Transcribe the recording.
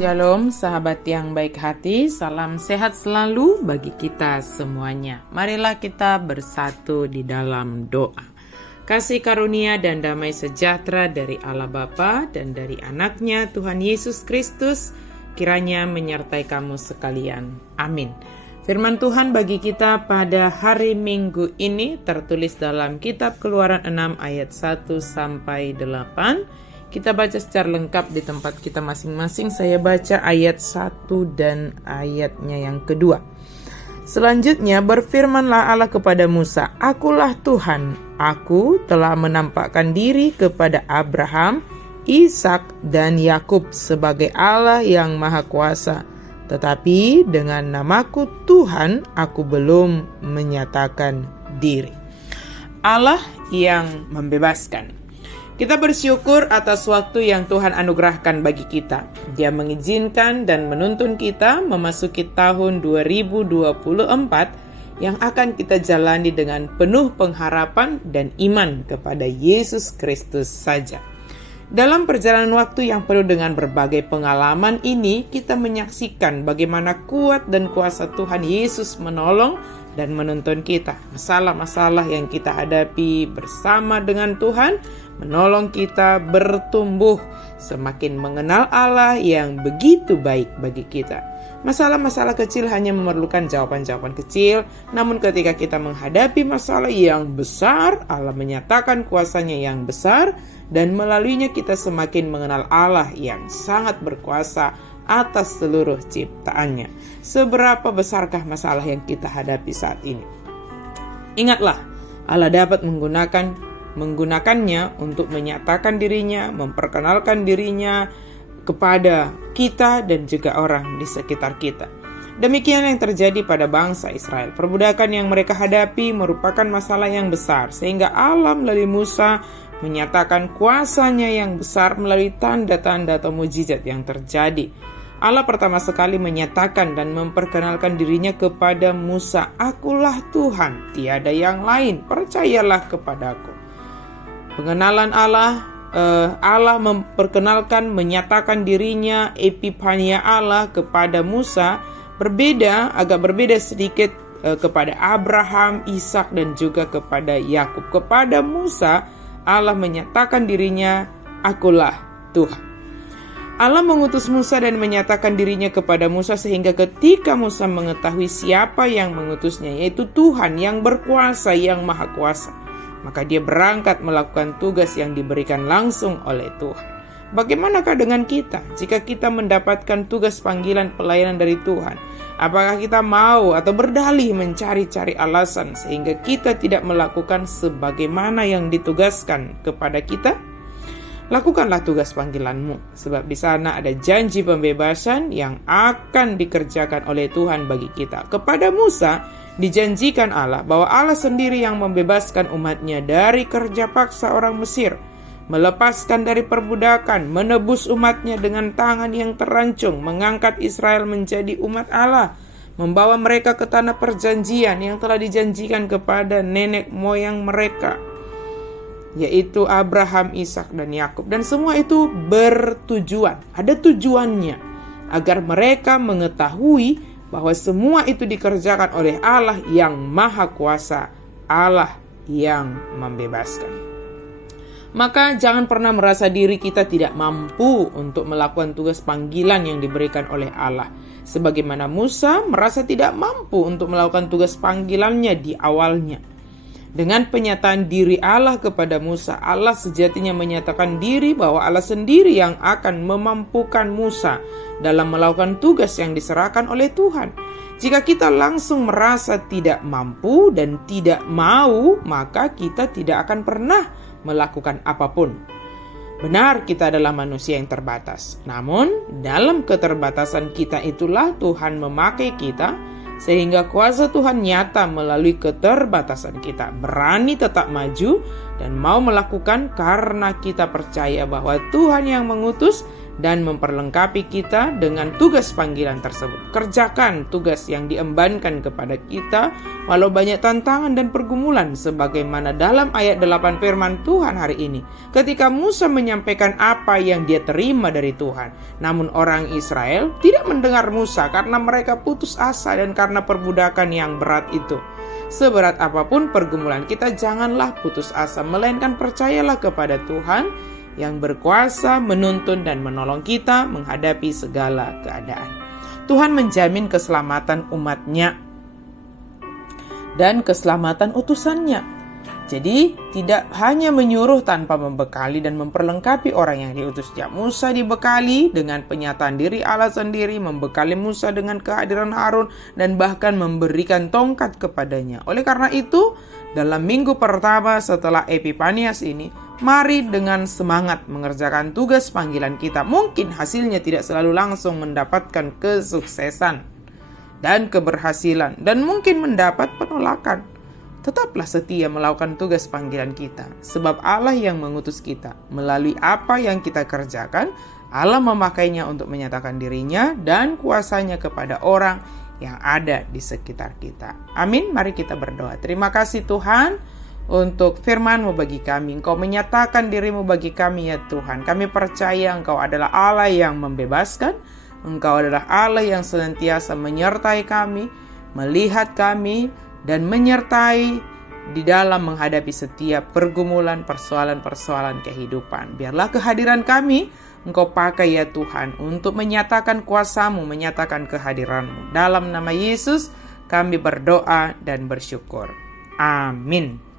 Shalom sahabat yang baik hati, salam sehat selalu bagi kita semuanya. Marilah kita bersatu di dalam doa. Kasih karunia dan damai sejahtera dari Allah Bapa dan dari anaknya Tuhan Yesus Kristus kiranya menyertai kamu sekalian. Amin. Firman Tuhan bagi kita pada hari Minggu ini tertulis dalam kitab Keluaran 6 ayat 1-8. Kita baca secara lengkap di tempat kita masing-masing. Saya baca ayat 1 dan ayatnya yang kedua. Selanjutnya berfirmanlah Allah kepada Musa, "Akulah Tuhan, aku telah menampakkan diri kepada Abraham, Ishak dan Yakub sebagai Allah yang Maha Kuasa. Tetapi dengan namaku Tuhan, aku belum menyatakan diri." Allah yang membebaskan. Kita bersyukur atas waktu yang Tuhan anugerahkan bagi kita. Dia mengizinkan dan menuntun kita memasuki tahun 2024 yang akan kita jalani dengan penuh pengharapan dan iman kepada Yesus Kristus saja. Dalam perjalanan waktu yang penuh dengan berbagai pengalaman ini, kita menyaksikan bagaimana kuat dan kuasa Tuhan Yesus menolong dan menuntun kita. Masalah-masalah yang kita hadapi bersama dengan Tuhan menolong kita bertumbuh semakin mengenal Allah yang begitu baik bagi kita. Masalah-masalah kecil hanya memerlukan jawaban-jawaban kecil, namun ketika kita menghadapi masalah yang besar, Allah menyatakan kuasanya yang besar, dan melaluinya kita semakin mengenal Allah yang sangat berkuasa atas seluruh ciptaannya. Seberapa besarkah masalah yang kita hadapi saat ini? Ingatlah, Allah dapat menggunakannya untuk menyatakan dirinya, memperkenalkan dirinya kepada kita dan juga orang di sekitar kita. Demikian yang terjadi pada bangsa Israel. Perbudakan yang mereka hadapi merupakan masalah yang besar, sehingga Allah melalui Musa menyatakan kuasanya yang besar melalui tanda-tanda atau mujizat yang terjadi. Allah pertama sekali menyatakan dan memperkenalkan dirinya kepada Musa, "Akulah Tuhan, tiada yang lain, percayalah kepadaku." Pengenalan Allah memperkenalkan, menyatakan dirinya, epifania Allah kepada Musa agak berbeda sedikit kepada Abraham, Ishak dan juga kepada Yakub. Kepada Musa, Allah menyatakan dirinya, "Akulah Tuhan." Allah mengutus Musa dan menyatakan dirinya kepada Musa sehingga ketika Musa mengetahui siapa yang mengutusnya, yaitu Tuhan yang berkuasa, yang maha kuasa, maka dia berangkat melakukan tugas yang diberikan langsung oleh Tuhan. Bagaimanakah dengan kita jika kita mendapatkan tugas panggilan pelayanan dari Tuhan? Apakah kita mau atau berdalih mencari-cari alasan sehingga kita tidak melakukan sebagaimana yang ditugaskan kepada kita? Lakukanlah tugas panggilanmu, sebab di sana ada janji pembebasan yang akan dikerjakan oleh Tuhan bagi kita. Kepada Musa dijanjikan Allah bahwa Allah sendiri yang membebaskan umatnya dari kerja paksa orang Mesir, melepaskan dari perbudakan, menebus umatnya dengan tangan yang terancung, mengangkat Israel menjadi umat Allah, membawa mereka ke tanah perjanjian yang telah dijanjikan kepada nenek moyang mereka, yaitu Abraham, Ishak dan Yakub. Dan semua itu bertujuan, ada tujuannya, agar mereka mengetahui bahwa semua itu dikerjakan oleh Allah yang maha kuasa, Allah yang membebaskan. Maka jangan pernah merasa diri kita tidak mampu untuk melakukan tugas panggilan yang diberikan oleh Allah. Sebagaimana Musa merasa tidak mampu untuk melakukan tugas panggilannya di awalnya. Dengan penyataan diri Allah kepada Musa, Allah sejatinya menyatakan diri bahwa Allah sendiri yang akan memampukan Musa dalam melakukan tugas yang diserahkan oleh Tuhan. Jika kita langsung merasa tidak mampu dan tidak mau, maka kita tidak akan pernah melakukan apapun. Benar, kita adalah manusia yang terbatas. Namun, dalam keterbatasan kita itulah Tuhan memakai kita, sehingga kuasa Tuhan nyata melalui keterbatasan kita. Berani tetap maju dan mau melakukan karena kita percaya bahwa Tuhan yang mengutus dan memperlengkapi kita dengan tugas panggilan tersebut. Kerjakan tugas yang diembankan kepada kita walau banyak tantangan dan pergumulan, sebagaimana dalam ayat 8 firman Tuhan hari ini. Ketika Musa menyampaikan apa yang dia terima dari Tuhan, namun orang Israel tidak mendengar Musa karena mereka putus asa dan karena perbudakan yang berat itu. Seberat apapun pergumulan kita, janganlah putus asa, melainkan percayalah kepada Tuhan yang berkuasa menuntun dan menolong kita menghadapi segala keadaan. Tuhan menjamin keselamatan umatnya dan keselamatan utusannya. Jadi tidak hanya menyuruh tanpa membekali dan memperlengkapi orang yang diutusnya. Musa dibekali dengan penyataan diri Allah sendiri, membekali Musa dengan kehadiran Harun, dan bahkan memberikan tongkat kepadanya. Oleh karena itu, dalam minggu pertama setelah Epifanias ini, mari dengan semangat mengerjakan tugas panggilan kita. Mungkin hasilnya tidak selalu langsung mendapatkan kesuksesan dan keberhasilan, dan mungkin mendapat penolakan. Tetaplah setia melakukan tugas panggilan kita, sebab Allah yang mengutus kita. Melalui apa yang kita kerjakan, Allah memakainya untuk menyatakan dirinya dan kuasanya kepada orang yang ada di sekitar kita. Amin. Mari kita berdoa. Terima kasih Tuhan untuk firman-Mu bagi kami. Engkau menyatakan diri-Mu bagi kami ya Tuhan. Kami percaya Engkau adalah Allah yang membebaskan. Engkau adalah Allah yang senantiasa menyertai kami, melihat kami, dan menyertai di dalam menghadapi setiap pergumulan, persoalan-persoalan kehidupan. Biarlah kehadiran kami Engkau pakai ya Tuhan untuk menyatakan kuasa-Mu, menyatakan kehadiran-Mu. Dalam nama Yesus kami berdoa dan bersyukur. Amin.